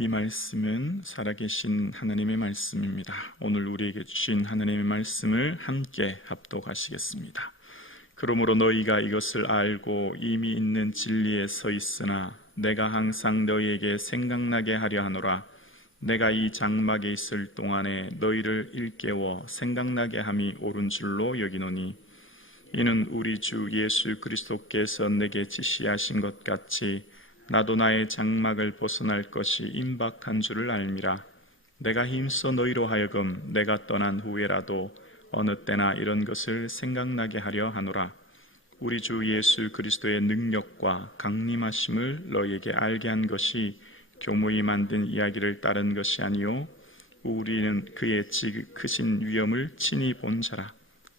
이 말씀은 살아계신 하나님의 말씀입니다. 오늘 우리에게 주신 하나님의 말씀을 함께 합독하시겠습니다. 그러므로 너희가 이것을 알고 이미 있는 진리에 서 있으나 내가 항상 너희에게 생각나게 하려 하노라. 내가 이 장막에 있을 동안에 너희를 일깨워 생각나게 함이 옳은 줄로 여기노니 이는 우리 주 예수 그리스도께서 내게 지시하신 것 같이 나도 나의 장막을 벗어날 것이 임박한 줄을 알미라. 내가 힘써 너희로 하여금 내가 떠난 후에라도 어느 때나 이런 것을 생각나게 하려 하노라. 우리 주 예수 그리스도의 능력과 강림하심을 너희에게 알게 한 것이 교무히 만든 이야기를 따른 것이 아니요 우리는 그의 크신 위엄을 친히 본 자라.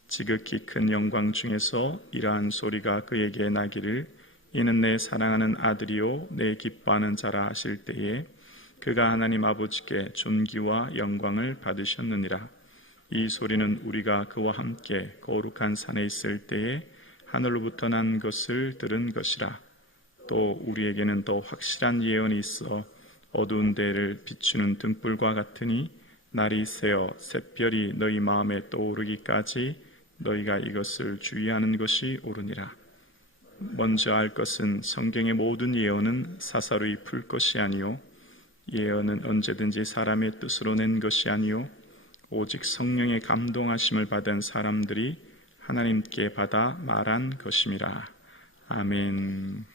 지극히 큰 영광 중에서 이러한 소리가 그에게 나기를 이는 내 사랑하는 아들이요 내 기뻐하는 자라 하실 때에 그가 하나님 아버지께 존귀와 영광을 받으셨느니라. 이 소리는 우리가 그와 함께 거룩한 산에 있을 때에 하늘로부터 난 것을 들은 것이라. 또 우리에게는 더 확실한 예언이 있어 어두운 데를 비추는 등불과 같으니 날이 새어 샛별이 너희 마음에 떠오르기까지 너희가 이것을 주의하는 것이 옳으니라. 먼저 알 것은 성경의 모든 예언은 사사로이 풀 것이 아니요 예언은 언제든지 사람의 뜻으로 낸 것이 아니요 오직 성령의 감동하심을 받은 사람들이 하나님께 받아 말한 것임이라. 아멘.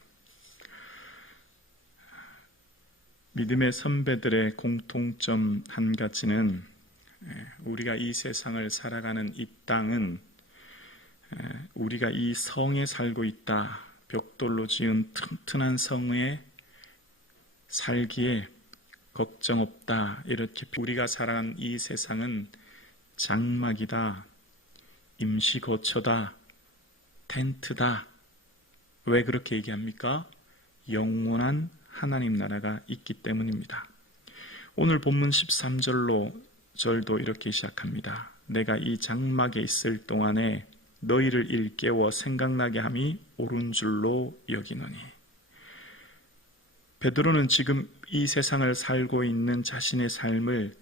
믿음의 선배들의 공통점 한 가지는 우리가 이 세상을 살아가는 이 땅은 우리가 이 성에 살고 있다. 벽돌로 지은 튼튼한 성에 살기에 걱정 없다. 이렇게 우리가 살아가는 이 세상은 장막이다. 임시거처다. 텐트다. 왜 그렇게 얘기합니까? 영원한 하나님 나라가 있기 때문입니다. 오늘 본문 13절도 이렇게 시작합니다. 내가 이 장막에 있을 동안에 너희를 일깨워 생각나게 함이 옳은 줄로 여기노니. 베드로는 지금 이 세상을 살고 있는 자신의 삶을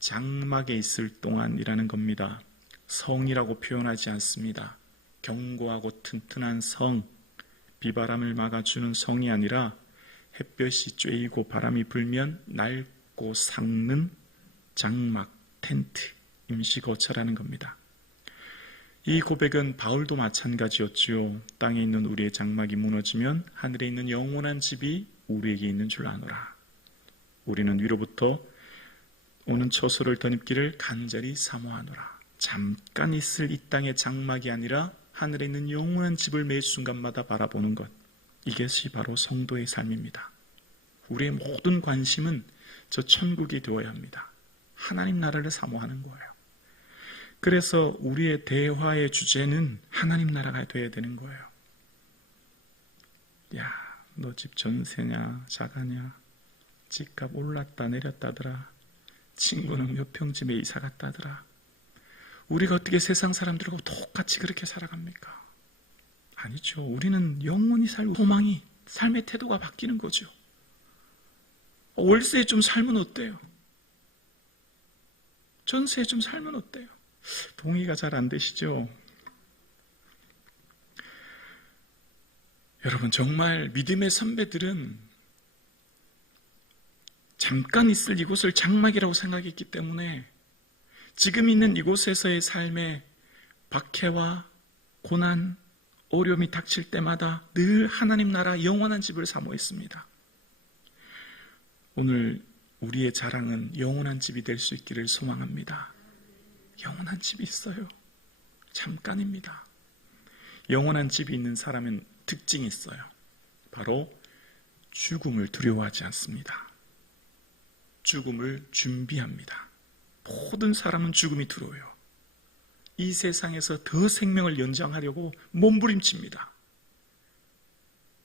장막에 있을 동안이라는 겁니다. 성이라고 표현하지 않습니다. 견고하고 튼튼한 성, 비바람을 막아주는 성이 아니라 햇볕이 쬐이고 바람이 불면 낡고 삭는 장막, 텐트, 임시거처라는 겁니다. 이 고백은 바울도 마찬가지였지요. 땅에 있는 우리의 장막이 무너지면 하늘에 있는 영원한 집이 우리에게 있는 줄 아노라. 우리는 위로부터 오는 처소를 덧입기를 간절히 사모하노라. 잠깐 있을 이 땅의 장막이 아니라 하늘에 있는 영원한 집을 매 순간마다 바라보는 것, 이것이 바로 성도의 삶입니다. 우리의 모든 관심은 저 천국이 되어야 합니다. 하나님 나라를 사모하는 거예요. 그래서 우리의 대화의 주제는 하나님 나라가 되어야 되는 거예요. 야, 너 집 전세냐 작아냐, 집값 올랐다 내렸다더라, 친구는 몇 평집에 이사 갔다더라. 우리가 어떻게 세상 사람들하고 똑같이 그렇게 살아갑니까? 아니죠. 우리는 영원히 살고 소망이, 삶의 태도가 바뀌는 거죠. 월세에 좀 살면 어때요? 전세에 좀 살면 어때요? 동의가 잘 안 되시죠? 여러분, 정말 믿음의 선배들은 잠깐 있을 이곳을 장막이라고 생각했기 때문에 지금 있는 이곳에서의 삶에 박해와 고난, 어려움이 닥칠 때마다 늘 하나님 나라 영원한 집을 사모했습니다. 오늘 우리의 자랑은 영원한 집이 될 수 있기를 소망합니다. 영원한 집이 있어요. 잠깐입니다. 영원한 집이 있는 사람은 특징이 있어요. 바로 죽음을 두려워하지 않습니다. 죽음을 준비합니다. 모든 사람은 죽음이 두려워요. 이 세상에서 더 생명을 연장하려고 몸부림칩니다.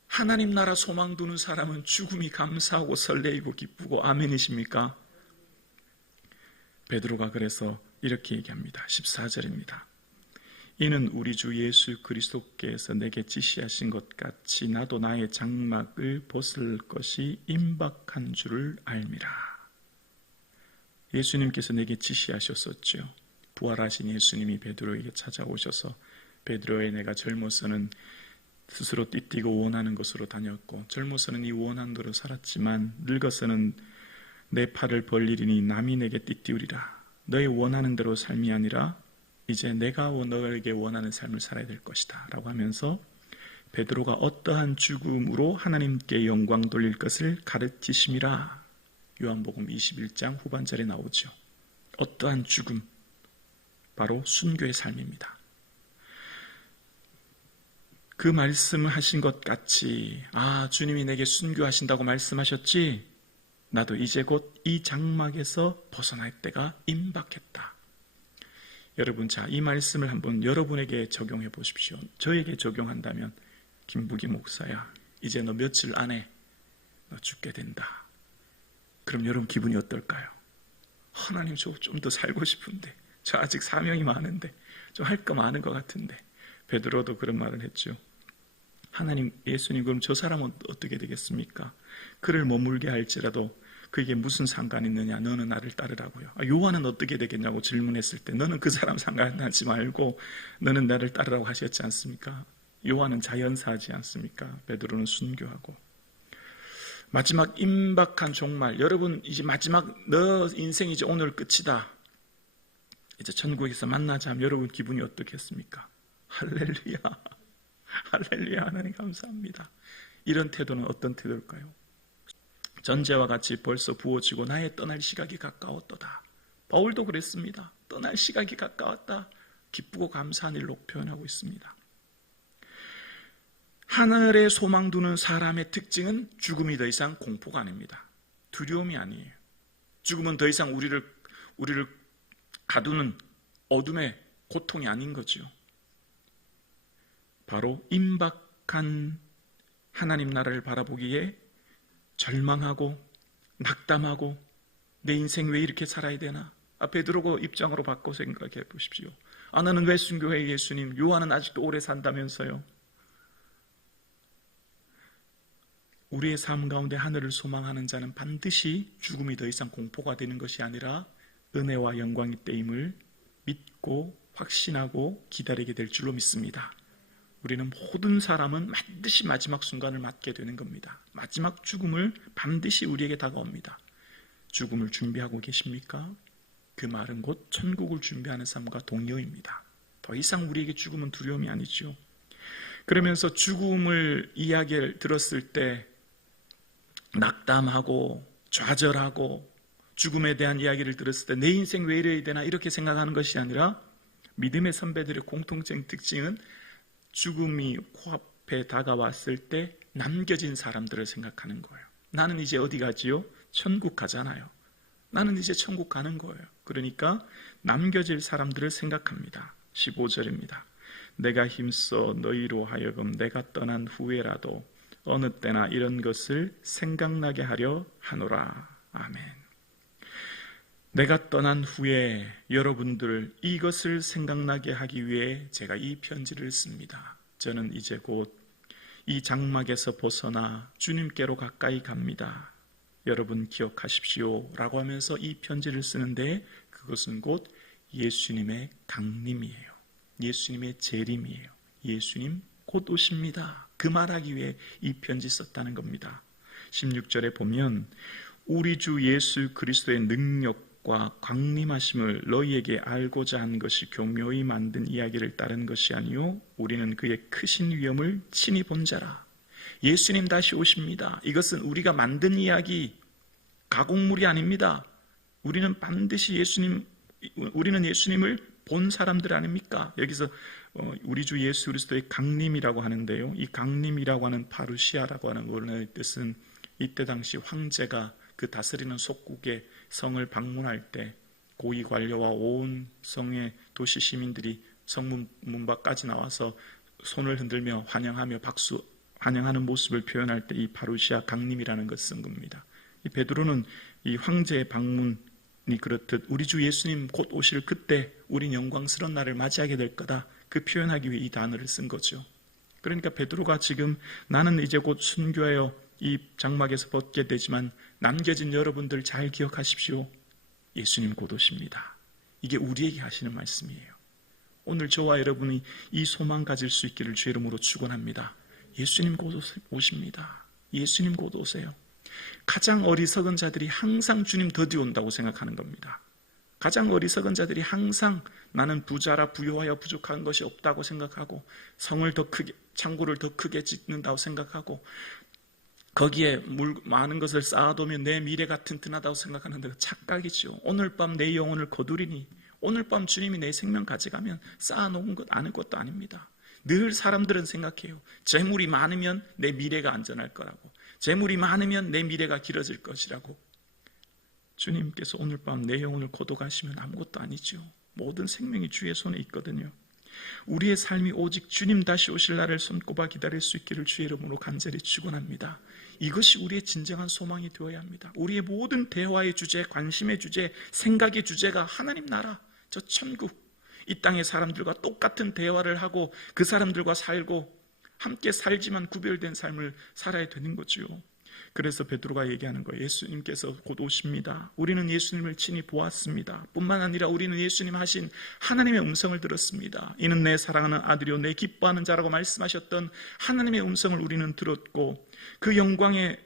하나님 나라 소망 두는 사람은 죽음이 감사하고 설레이고 기쁘고 아멘이십니까? 베드로가 그래서 이렇게 얘기합니다. 14절입니다. 이는 우리 주 예수 그리스도께서 내게 지시하신 것 같이 나도 나의 장막을 벗을 것이 임박한 줄을 알미라. 예수님께서 내게 지시하셨었죠. 부활하신 예수님이 베드로에게 찾아오셔서 베드로의 내가 젊어서는 스스로 띠띠고 원하는 것으로 다녔고 젊어서는 이 원한 대로 살았지만 늙어서는 내 팔을 벌리리니 남이 내게 띠띠우리라. 너의 원하는 대로 삶이 아니라 이제 내가 너에게 원하는 삶을 살아야 될 것이다 라고 하면서 베드로가 어떠한 죽음으로 하나님께 영광 돌릴 것을 가르치심이라. 요한복음 21장 후반절에 나오죠. 어떠한 죽음, 바로 순교의 삶입니다. 그 말씀을 하신 것 같이 주님이 내게 순교하신다고 말씀하셨지? 나도 이제 곧 이 장막에서 벗어날 때가 임박했다. 여러분, 이 말씀을 한번 여러분에게 적용해 보십시오. 저에게 적용한다면 김부기 목사야, 이제 너 며칠 안에 너 죽게 된다. 그럼 여러분 기분이 어떨까요? 하나님, 저 좀 더 살고 싶은데, 저 아직 사명이 많은데, 좀 할 거 많은 것 같은데. 베드로도 그런 말을 했죠. 하나님, 예수님, 그럼 저 사람은 어떻게 되겠습니까? 그를 머물게 할지라도 그게 무슨 상관이 있느냐? 너는 나를 따르라고요. 요한은 어떻게 되겠냐고 질문했을 때 너는 그 사람 상관하지 말고 너는 나를 따르라고 하셨지 않습니까? 요한은 자연사하지 않습니까? 베드로는 순교하고. 마지막 임박한 종말, 여러분 이제 마지막 너 인생 이제 오늘 끝이다. 이제 천국에서 만나자 하면 여러분 기분이 어떻겠습니까? 할렐루야, 할렐루야, 하나님 감사합니다. 이런 태도는 어떤 태도일까요? 전제와 같이 벌써 부어지고 나의 떠날 시각이 가까웠도다. 바울도 그랬습니다. 떠날 시각이 가까웠다. 기쁘고 감사한 일로 표현하고 있습니다. 하늘에 소망 두는 사람의 특징은 죽음이 더 이상 공포가 아닙니다. 두려움이 아니에요. 죽음은 더 이상 우리를 가두는 어둠의 고통이 아닌 거죠. 바로 임박한 하나님 나라를 바라보기에 절망하고 낙담하고 내 인생 왜 이렇게 살아야 되나? 베드로가 입장으로 바꿔 생각해 보십시오. 나는 왜 순교해 예수님? 요한은 아직도 오래 산다면서요. 우리의 삶 가운데 하늘을 소망하는 자는 반드시 죽음이 더 이상 공포가 되는 것이 아니라 은혜와 영광이 때임을 믿고 확신하고 기다리게 될 줄로 믿습니다. 우리는 모든 사람은 반드시 마지막 순간을 맞게 되는 겁니다. 마지막 죽음을 반드시 우리에게 다가옵니다. 죽음을 준비하고 계십니까? 그 말은 곧 천국을 준비하는 삶과 동료입니다. 더 이상 우리에게 죽음은 두려움이 아니죠. 그러면서 죽음을 이야기를 들었을 때 낙담하고 좌절하고 죽음에 대한 이야기를 들었을 때 내 인생 왜 이래야 되나 이렇게 생각하는 것이 아니라 믿음의 선배들의 공통적 특징은 죽음이 코앞에 다가왔을 때 남겨진 사람들을 생각하는 거예요. 나는 이제 어디 가지요? 천국 가잖아요. 나는 이제 천국 가는 거예요. 그러니까 남겨질 사람들을 생각합니다. 15절입니다. 내가 힘써 너희로 하여금 내가 떠난 후에라도 어느 때나 이런 것을 생각나게 하려 하노라. 아멘. 내가 떠난 후에 여러분들 이것을 생각나게 하기 위해 제가 이 편지를 씁니다. 저는 이제 곧 이 장막에서 벗어나 주님께로 가까이 갑니다. 여러분 기억하십시오 라고 하면서 이 편지를 쓰는데 그것은 곧 예수님의 강림이에요. 예수님의 재림이에요. 예수님 곧 오십니다. 그 말하기 위해 이 편지 썼다는 겁니다. 16절에 보면 우리 주 예수 그리스도의 능력과 강림하심을 너희에게 알고자 한 것이 교묘히 만든 이야기를 따른 것이 아니요 우리는 그의 크신 위엄을 친히 본 자라. 예수님 다시 오십니다. 이것은 우리가 만든 이야기, 가공물이 아닙니다. 우리는 반드시 우리는 예수님을 본 사람들 아닙니까? 여기서 우리 주 예수 그리스도의 강림이라고 하는데요. 이 강림이라고 하는 파루시아라고 하는 원어의 뜻은 이때 당시 황제가 그 다스리는 속국의 성을 방문할 때 고위 관료와 온 성의 도시 시민들이 성문 밖까지 나와서 손을 흔들며 환영하며 환영하는 모습을 표현할 때 이 파루시아 강림이라는 것을 쓴 겁니다. 이 베드로는 이 황제의 방문이 그렇듯 우리 주 예수님 곧 오실 그때 우린 영광스러운 날을 맞이하게 될 거다. 그 표현하기 위해 이 단어를 쓴 거죠. 그러니까 베드로가 지금 나는 이제 곧 순교하여 이 장막에서 벗게 되지만 남겨진 여러분들 잘 기억하십시오. 예수님 곧 오십니다. 이게 우리에게 하시는 말씀이에요. 오늘 저와 여러분이 이 소망 가질 수 있기를 주의 이름으로 축원합니다. 예수님 곧 오십니다. 예수님 곧 오세요. 가장 어리석은 자들이 항상 주님 더디 온다고 생각하는 겁니다. 가장 어리석은 자들이 항상 나는 부자라 부요하여 부족한 것이 없다고 생각하고 성을 더 크게, 창고를 더 크게 짓는다고 생각하고 거기에 많은 것을 쌓아두면 내 미래가 튼튼하다고 생각하는데 착각이죠. 오늘 밤 내 영혼을 거두리니 오늘 밤 주님이 내 생명 가져가면 쌓아놓은 것 아는 것도 아닙니다. 늘 사람들은 생각해요. 재물이 많으면 내 미래가 안전할 거라고. 재물이 많으면 내 미래가 길어질 것이라고. 주님께서 오늘 밤 내 영혼을 거둬가시면 아무것도 아니죠. 모든 생명이 주의 손에 있거든요. 우리의 삶이 오직 주님 다시 오실 날을 손꼽아 기다릴 수 있기를 주의 이름으로 간절히 축원합니다. 이것이 우리의 진정한 소망이 되어야 합니다. 우리의 모든 대화의 주제, 관심의 주제, 생각의 주제가 하나님 나라, 저 천국, 이 땅의 사람들과 똑같은 대화를 하고 그 사람들과 살고 함께 살지만 구별된 삶을 살아야 되는 거죠. 그래서 베드로가 얘기하는 거예요. 예수님께서 곧 오십니다. 우리는 예수님을 친히 보았습니다. 뿐만 아니라 우리는 예수님 하신 하나님의 음성을 들었습니다. 이는 내 사랑하는 아들이요 내 기뻐하는 자라고 말씀하셨던 하나님의 음성을 우리는 들었고 그 영광을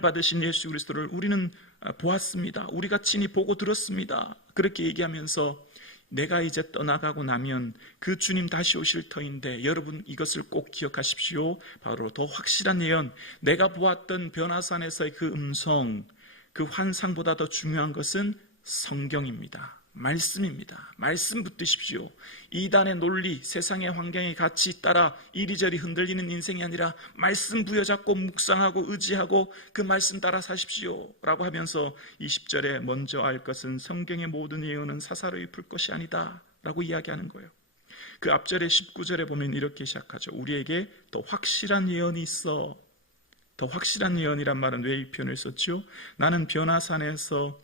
받으신 예수 그리스도를 우리는 보았습니다. 우리가 친히 보고 들었습니다. 그렇게 얘기하면서 내가 이제 떠나가고 나면 그 주님 다시 오실 터인데 여러분 이것을 꼭 기억하십시오. 바로 더 확실한 예언, 내가 보았던 변화산에서의 그 음성, 그 환상보다 더 중요한 것은 성경입니다. 말씀입니다. 말씀 붙드십시오. 이단의 논리, 세상의 환경의 가치 따라 이리저리 흔들리는 인생이 아니라 말씀 부여잡고 묵상하고 의지하고 그 말씀 따라 사십시오 라고 하면서 20절에 먼저 알 것은 성경의 모든 예언은 사사로이 풀 것이 아니다 라고 이야기하는 거예요. 그 앞절에 19절에 보면 이렇게 시작하죠. 우리에게 더 확실한 예언이 있어. 더 확실한 예언이란 말은 왜 이 표현을 썼죠? 나는 변화산에서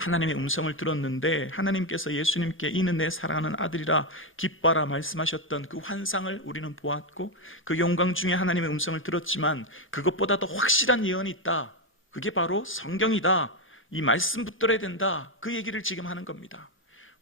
하나님의 음성을 들었는데 하나님께서 예수님께 이는 내 사랑하는 아들이라 기뻐하라 말씀하셨던 그 환상을 우리는 보았고 그 영광 중에 하나님의 음성을 들었지만 그것보다 더 확실한 예언이 있다. 그게 바로 성경이다. 이 말씀 붙들어야 된다. 그 얘기를 지금 하는 겁니다.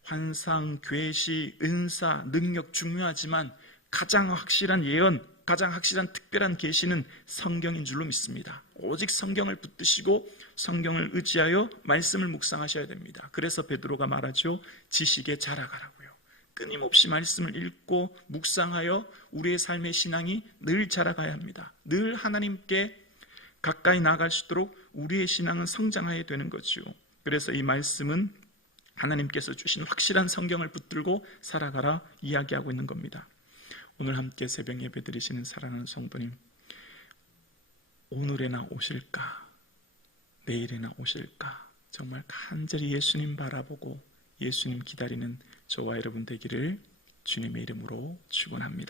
환상, 계시, 은사, 능력 중요하지만 가장 확실한 예언, 가장 확실한 특별한 계시는 성경인 줄로 믿습니다. 오직 성경을 붙드시고 성경을 의지하여 말씀을 묵상하셔야 됩니다. 그래서 베드로가 말하죠. 지식에 자라가라고요. 끊임없이 말씀을 읽고 묵상하여 우리의 삶의 신앙이 늘 자라가야 합니다. 늘 하나님께 가까이 나아갈 수 있도록 우리의 신앙은 성장해야 되는 거죠. 그래서 이 말씀은 하나님께서 주신 확실한 성경을 붙들고 살아가라 이야기하고 있는 겁니다. 오늘 함께 새벽 예배 드리시는 사랑하는 성도님, 오늘에나 오실까? 내일에나 오실까? 정말 간절히 예수님 바라보고 예수님 기다리는 저와 여러분 되기를 주님의 이름으로 축원합니다.